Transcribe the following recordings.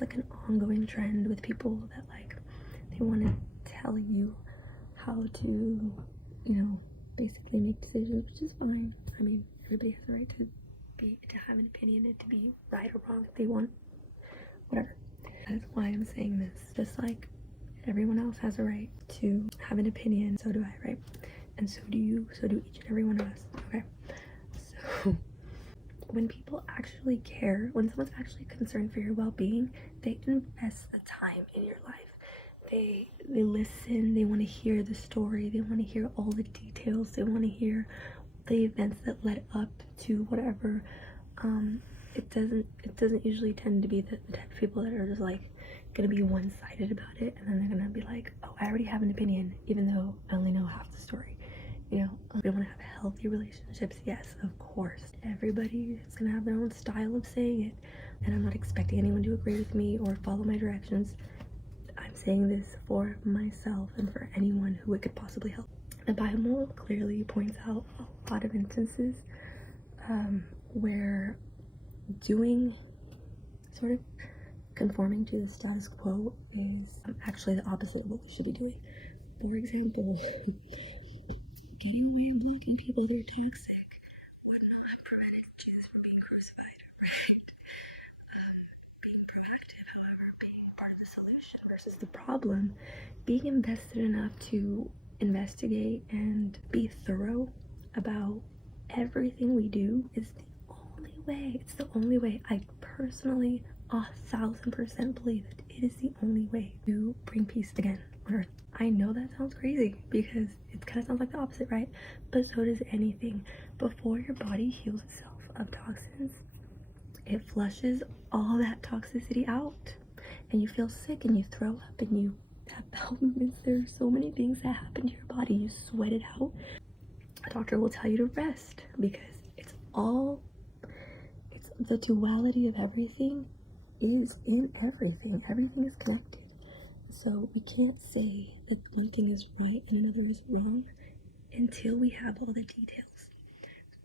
is like an ongoing trend with people that like they want to tell you how to, you know, basically make decisions, which is fine. I mean, everybody has the right to have an opinion and to be right or wrong if they want, whatever. That's why I'm saying this. Just like everyone else has a right to have an opinion, so do I, right? And so do you, so do each and every one of us, okay? So when people actually care, when someone's actually concerned for your well-being, they invest the time in your life. They listen, they want to hear the story, they want to hear all the details, they want to hear the events that led up to whatever. It doesn't usually tend to be the type of people that are just like gonna be one-sided about it, and then they're gonna be like, oh, I already have an opinion even though I only know half the story. You know, they want to have healthy relationships. Yes, of course, everybody is gonna have their own style of saying it, and I'm not expecting anyone to agree with me or follow my directions. I'm saying this for myself and for anyone who it could possibly help. The Bible clearly points out a lot of instances where doing, sort of conforming to the status quo is actually the opposite of what we should be doing. For example, getting away and blocking people that are toxic would not have prevented Jesus from being crucified, right? Being proactive, however, being part of the solution versus the problem. Being invested enough to investigate and be thorough about everything we do is the only way. It's the only way. I personally 1,000% believe it is the only way to bring peace again on earth. I know that sounds crazy because it kind of sounds like the opposite, right? But so does anything. Before your body heals itself of toxins, it flushes all that toxicity out, and you feel sick and you throw up and you have bowel movements. There are so many things that happen to your body. You sweat it out. A doctor will tell you to rest because it's the duality of everything is in everything. Everything is connected. So we can't say that one thing is right and another is wrong until we have all the details.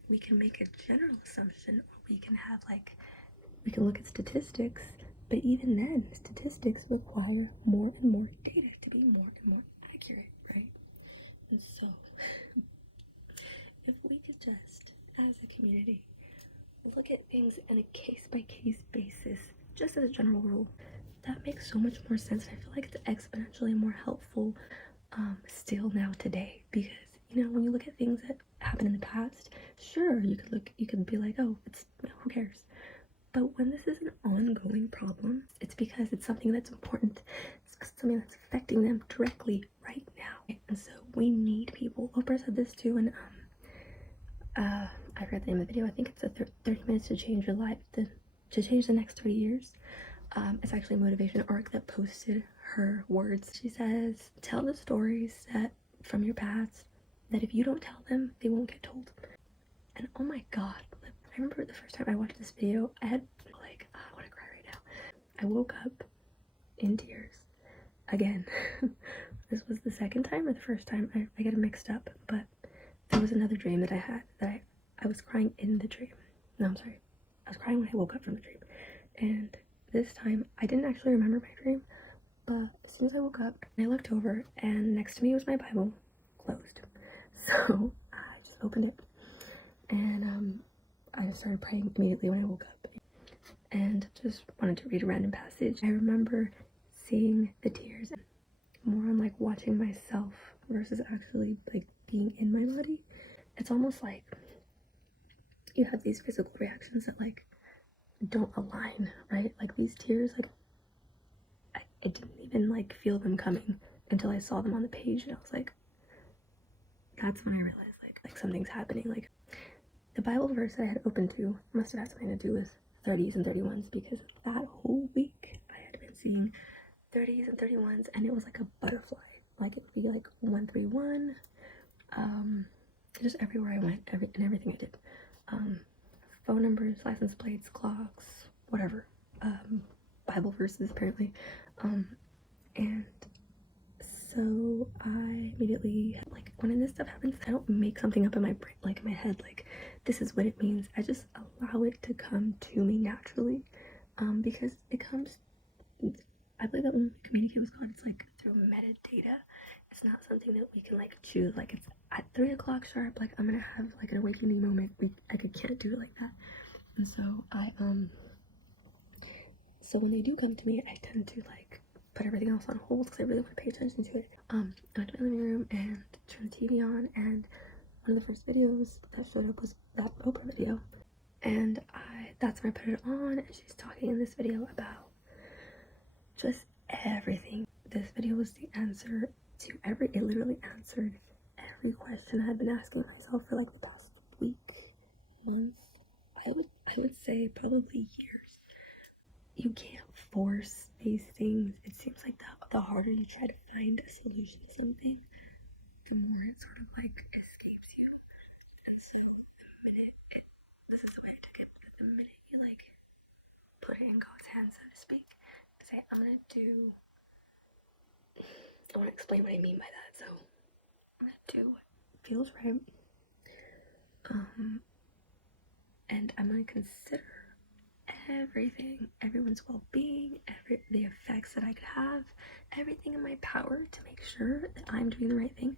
We can make a general assumption, or we can look at statistics, but even then, statistics require more and more data to be more and more accurate, right? And so, if we could just, as a community, look at things on a case-by-case basis, just as a general rule, that makes so much more sense. And I feel like it's exponentially more helpful still now today, because you know, when you look at things that happened in the past, sure, you could be like, oh, it's, who cares? But when this is an ongoing problem, it's because it's something that's important. It's something that's affecting them directly right now. And so we need people. Oprah said this too, and I read the name of the video. I think it's a 30 minutes to change your life, to change the next 30 years. It's actually a motivation arc that posted her words. She says, tell the stories from your past that if you don't tell them, they won't get told. And oh my god, I remember the first time I watched this video, I had like, I want to cry right now. I woke up in tears again. This was the second time or the first time, I get it mixed up, but there was another dream that I had that I was crying in the dream. No, I'm sorry. I was crying when I woke up from the dream. And this time, I didn't actually remember my dream, but as soon as I woke up, I looked over, and next to me was my Bible, closed. So I just opened it, and I just started praying immediately when I woke up, and just wanted to read a random passage. I remember seeing the tears, more on like watching myself versus actually like being in my body. It's almost like you have these physical reactions that like don't align, right? Like these tears, like I didn't even like feel them coming until I saw them on the page, and I was like, that's when I realized like something's happening. Like the Bible verse that I had opened to must have had something to do with 30s and 31s, because that whole week I had been seeing 30s and 31s, and it was like a butterfly. Like it would be like 131, just everywhere I went, and everything I did. Phone numbers, license plates, clocks, whatever. Bible verses apparently. And so I immediately, like, when this stuff happens, I don't make something up in my brain, like in my head, like this is what it means. I just allow it to come to me naturally, because it comes that when we communicate with God, it's like through metadata. It's not something that we can like choose. Like it's at 3 o'clock sharp. Like I'm gonna have like an awakening moment. I can't do it like that. And so so when they do come to me, I tend to like put everything else on hold because I really want to pay attention to it. I went to my living room and turned the TV on, and one of the first videos that showed up was that Oprah video. And that's when I put it on, and she's talking in this video about just everything. This video was the answer to it literally answered every question I had been asking myself for like the past week, month, I would say probably years. You can't force these things. It seems like the harder you try to find a solution to something, the more it sort of like escapes you. And so this is the way I took it, the minute you like put it in God's hands, so to speak, say, I want to explain what I mean by that. So I'm gonna do what feels right. And I'm gonna consider everything, everyone's well-being, the effects that I could have, everything in my power to make sure that I'm doing the right thing.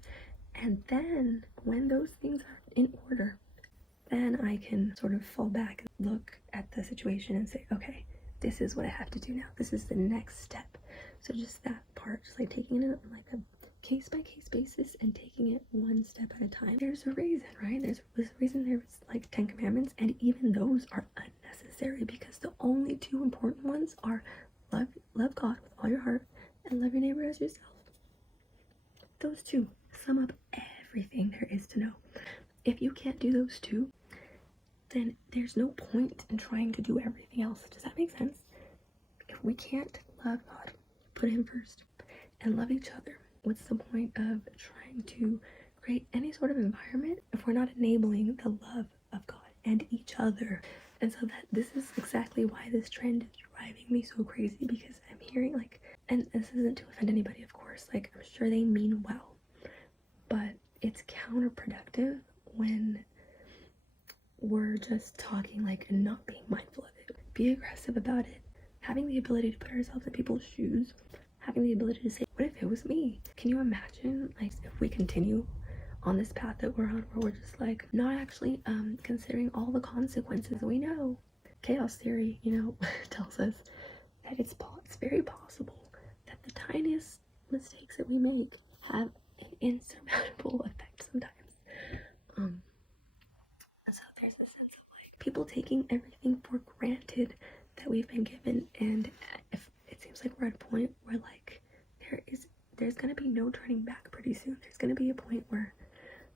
And then when those things are in order, then I can sort of fall back and look at the situation and say, okay, this is what I have to do now. This is the next step. So just that part, just like taking it on like a case-by-case basis and taking it one step at a time. There's a reason, right? There's a reason there's like 10 commandments, and even those are unnecessary because the only two important ones are love God with all your heart and love your neighbor as yourself. Those two sum up everything there is to know. If you can't do those two, then there's no point in trying to do everything else. Does that make sense? If we can't love God, put him first, and love each other, what's the point of trying to create any sort of environment if we're not enabling the love of God and each other? And so that this is exactly why this trend is driving me so crazy, because I'm hearing like, and this isn't to offend anybody, of course, like I'm sure they mean well, but it's counterproductive when we're just talking like and not being mindful of it. Be aggressive about it. Having the ability to put ourselves in people's shoes, having the ability to say, what if it was me? Can you imagine like if we continue on this path that we're on, where we're just like not actually considering all the consequences? We know chaos theory, tells us that it's very possible that the tiniest mistakes that we make have an insurmountable effect sometimes. So there's a sense of like people taking everything for granted that we've been given, and if it seems like we're at a point where like there's gonna be no turning back pretty soon. There's gonna be a point where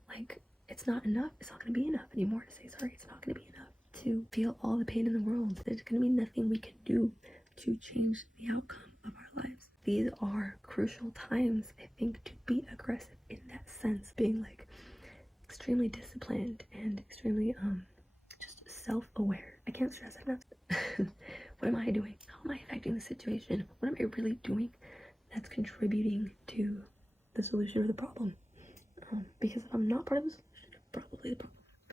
like it's not enough. It's not gonna be enough anymore to say sorry. It's not gonna be enough to feel all the pain in the world. There's gonna be nothing we can do to change the outcome of our lives. These are crucial times, I think, to be aggressive in that sense, being like extremely disciplined and extremely just self-aware. I can't stress enough. What am I doing? How am I affecting the situation? What am I really doing that's contributing to the solution or the problem? Because if I'm not part of the solution, I'm probably the problem.